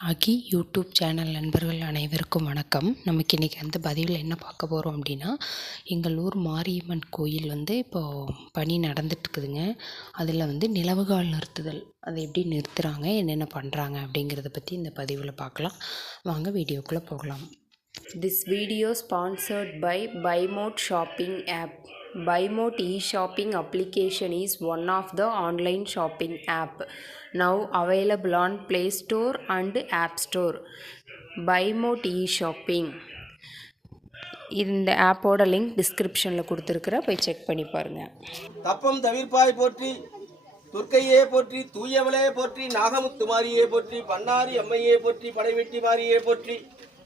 அகி YouTube channel நண்பர்கள் அனைவருக்கும் வணக்கம். நமக்கு இன்றைக்கி அந்த பதிவில் என்ன பார்க்க போகிறோம் அப்படின்னா, எங்கள் ஊர் மாரியம்மன் கோயில் இப்போது பணி நடந்துட்டுருக்குதுங்க. அதில் நிலவுகால் நிறுத்துதல், அதை எப்படி நிறுத்துகிறாங்க, என்னென்ன பண்ணுறாங்க அப்படிங்கிறத பற்றி இந்த பதிவில் பார்க்கலாம். வாங்க வீடியோக்குள்ளே போகலாம். This video sponsored by BuyMode shopping app. BuyMode e-shopping application is one of the online shopping app now available on Play Store and App Store. BuyMode e-shopping இந்த ஆப்போட லிங்க் டிஸ்கிரிப்ஷனில் கொடுத்துருக்குற, போய் செக் பண்ணி பாருங்கள். தப்பம் தவிர்ப்பாய் போற்றி, துர்க்கையே போற்றி, தூயவளே போற்றி, நாகமுத்து மாரியே போற்றி, பன்னாரி அம்மையே போற்றி, படைவெட்டி மாரியே போற்றி,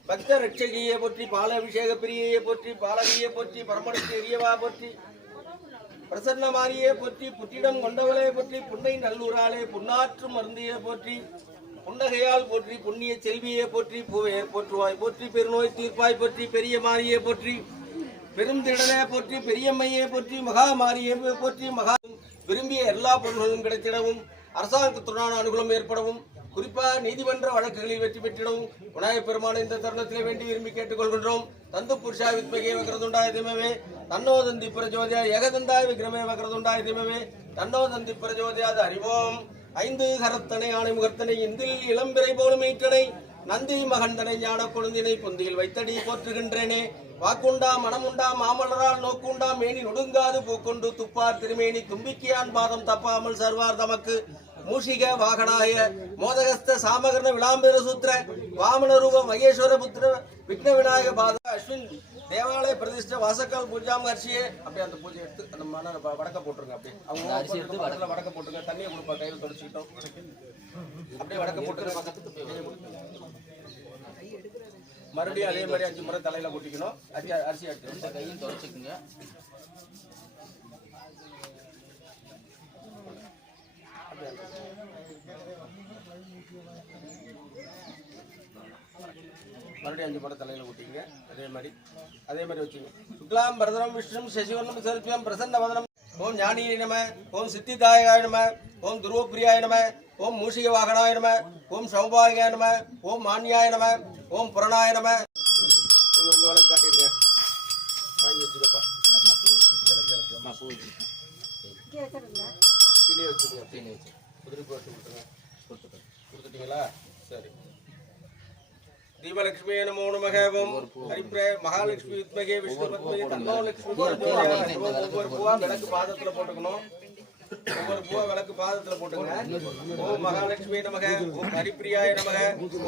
பக்த ரட்சகியே போற்றி, பாலாபிஷேக பிரியே போற்றி, பாலகியே போற்றி, பரமனுக்கு எரியவா போற்றி, பிரசன்ன மாரியே போற்றி, புற்றிடம் கொண்டவளே போற்றி, புன்னை நல்லூராளே புண்ணாற்று மருந்தியே போற்றி, புன்னகையால் போற்றி, புண்ணிய செல்வியே போற்றி, பூவையர் போற்றுவாய் போற்றி, பெருநோய் தீர்ப்பாய் போற்றி, பெரிய மாரியே போற்றி, பெரும் திடனே போற்றி, பெரியம்மையே போற்றி, மகா மாரியே போற்றி, மகா விரும்பிய எல்லா பொருள்களும் கிடைத்திடவும், அரசாங்கத்துடனான அனுகூலம் ஏற்படவும், குறிப்பாக நீதிமன்ற வழக்குகளில் வெற்றி பெற்றிடவும் விநாயகப் பெருமான இந்த தருணத்திலே வேண்டி விரும்பி கேட்டுக்கொள்கின்றோம். தந்து புருஷா வித்மகே வக்ரதுண்டாய திமவே தன்னோ தந்தி பிரஜோதியா ஏகதந்தாய விக்ரமே வக்ரதுண்டாய திமவே தன்னோ தந்தி பிரஜோதியாது அறிவோம். ஐந்து கரத்தனை ஆணை முகத்தனை இந்தில் இளம்பிறை போலும் ஈற்றனை நந்தி மகந்தனை ஞான கொழுந்தினை பொந்தியில் வைத்தடி போற்றுகின்றேனே. வாக்குண்டா மனமுண்டா மாமலரால் நோக்குண்டா மேனி நொடுங்காது பூக்கொண்டு துப்பார் திருமேனி தும்பிக்கியான் பாதம் தப்பாமல் சர்வார் தமக்கு மூஷிக வாகனாய மோதகஸ்த சாமகர்ண விளாம்பர சூத்திர வாமன ரூப மகேஸ்வர புத்திர விக்ன விநாயக பாத அஸ்வின் தேவாலய பிரதிஷ்ட வாசக்கால் பூஜாம் அரிசியே. அப்படியே அந்த பூஜை எடுத்து அந்த மன வடக்க போட்டுருங்க. அப்படியே அவங்க அரிசி எடுத்து வடக்க போட்டுருங்க. தண்ணியை கொடுப்பா, கையில் தொடச்சிக்கிட்டோம். அப்படியே வடக்க போட்டுருங்க. மறுபடியும் அதே மாதிரி 5 முறை தலையில கொட்டிக்கணும். அரிசி எடுத்து கையும் தொடச்சிக்குங்க. மறுபடியும் 5 முறை தலையில கொட்டிங்க. அதே மாதிரி வச்சுங்க. சுக்லாம் பரதரம் விஷ்ணு சசிவர்ணம் சர்ப்பியம் பிரசன்ன வதனம். ஓம் ஞானியே நம, ஓம் சித்திதாயாய நம, ஓம் துருவப்பிரியாய நம, ஓம் மூஷிக வாகனாய நம, ஓம் சௌபாகியாய நம, ஓம் மான்யாய நம, ஓம் புரணாய நம. நீங்க உங்க வழக்கு காட்டிடுங்க. வாங்கி வச்சுக்கப்பா. கீழே வச்சுக்கோங்க. குதிரை போட்டு கொடுத்துட்டீங்களா? சரி. தீபலட்சுமி நமோ நமக. ஓம் ஹரிப்ரே மகாலட்சுமி வித்மகே விஷ்ணு பத்மகே தன்னோ லட்சுமி. ஒவ்வொரு பூவா விளக்கு பாதத்துல போட்டுக்கணும். ஒவ்வொரு பூவா விளக்கு பாதத்துல போட்டுங்க. ஓம் மகாலட்சுமி நமக, ஓம் ஹரிப்பிரியாய நமக,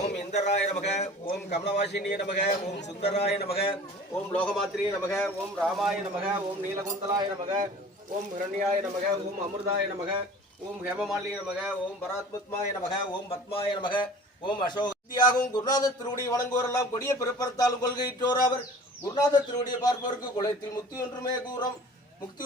ஓம் இந்தராய நமக, ஓம் கமலவாசினிய நமக, ஓம் சுந்தராய நமக, ஓம் லோகமாத்திரியே நமக, ஓம் ராமாய நமக, ஓம் நீலகுந்தலாய நமக, ஓம் ஹிரண்யாய நமக, ஓம் அமிர்தாய நமக, ஓம் ஹேமமாலிய நமக, ஓம் பராத்மத்மாய நமக, ஓம் பத்மாய நமக, ஓம் அசோகத்தியாகவும் குருநாதர் திருவடியை வழங்குவோரெல்லாம் கொடிய பிறப்பறத்தாலும் கொள்கையிட்டோர் அவர். குருநாதர் திருவடியை பார்ப்பவருக்கு குலத்தில் முக்தி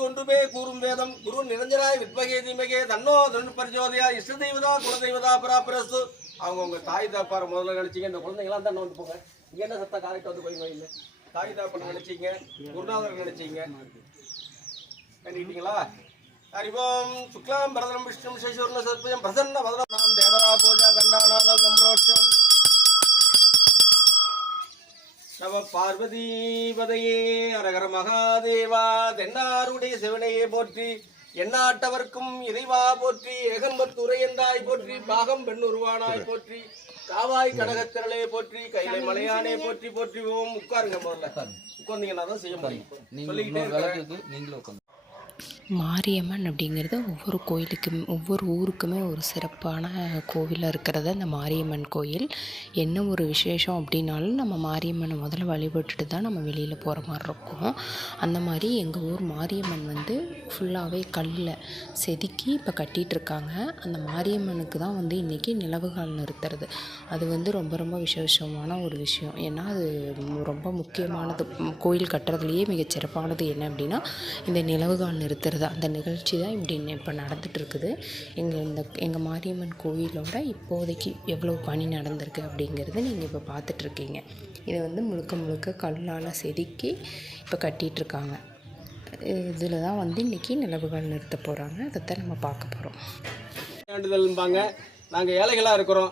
ஒன்றுமே கூறும் வேதம். குரு நிரஞ்சனாய் வித்மகே தீமகே தன்னோ தன்னு பரிஜோதியா இஷ்ட தெய்வதா குலதெய்வதா பராபரஸ்து. அவங்க உங்க தாய் தாப்பார முதல்ல நினைச்சிங்க. இந்த குழந்தைங்களாம் தான் வந்து போங்க. இங்க என்ன சத்தம் காலைட்டு வந்து போய் இல்லை. தாய் தாப்பனை நினைச்சிங்க, குருநாதர் நினைச்சிங்க. கண்டிட்டீங்களா? ஹரிவோம். சுக்லாம் பரதரம் விஷ்ணு சசிவர்ண சர்ப்பயம் பிரசன்ன வதனம் தேவதா பூஜா கண்டாநாதம் கம்ரோஷம் நம பார்வதீபதையே அரகர மகாதேவா. தென்னாருடைய சிவனையே போற்றி, எண்ணாட்டவர்க்கும் இறைவா போற்றி, ஏகம்பத்துரை என்றாய் போற்றி, பாகம் பெண் உருவானாய் போற்றி, காவாய் கடகத்திரளே போற்றி, கைலை மலையானே போற்றி போற்றி. ஓம். உட்காருங்க. முதல்ல உட்கார்ந்தீங்கன்னா தான் செய்ய முடியும். சொல்லிக்கிட்டே நீங்களும். மாரியம்மன் அப்படிங்கிறது ஒவ்வொரு கோயிலுக்கும் ஒவ்வொரு ஊருக்குமே ஒரு சிறப்பான கோவிலாக இருக்கிறது அந்த மாரியம்மன் கோயில். என்ன ஒரு விசேஷம் அப்படின்னாலும் நம்ம மாரியம்மனை முதல்ல வழிபட்டுட்டு தான் நம்ம வெளியில் போகிற மாதிரி இருக்கும். அந்த மாதிரி எங்கள் ஊர் மாரியம்மன் ஃபுல்லாகவே கல்லில் செதுக்கி இப்போ கட்டிகிட்ருக்காங்க. அந்த மாரியம்மனுக்கு தான் இன்றைக்கி நிலவுகால் நிறுத்துறது. அது ரொம்ப ரொம்ப விசேஷமான ஒரு விஷயம். ஏன்னா அது ரொம்ப முக்கியமானது. கோயில் கட்டுறதுலேயே மிகச்சிறப்பானது என்ன அப்படின்னா இந்த நிலவுகால் நிறுத்துறது. அந்த நிகழ்ச்சி தான் இப்படி இப்போ நடந்துகிட்ருக்குது. எங்கள் மாரியம்மன் கோயிலோட இப்போதைக்கு எவ்வளோ பணி நடந்திருக்கு அப்படிங்கிறது நீங்கள் இப்போ பார்த்துட்ருக்கீங்க. இது முழுக்க முழுக்க கல்லால் செதுக்கி இப்போ கட்டிகிட்ருக்காங்க. இதில் தான் இன்றைக்கி நிலவுகால் நிறுத்த போகிறாங்க. அதைத்தான் நம்ம பார்க்க போகிறோம். நாங்கள் ஏழைகளாக இருக்கிறோம்.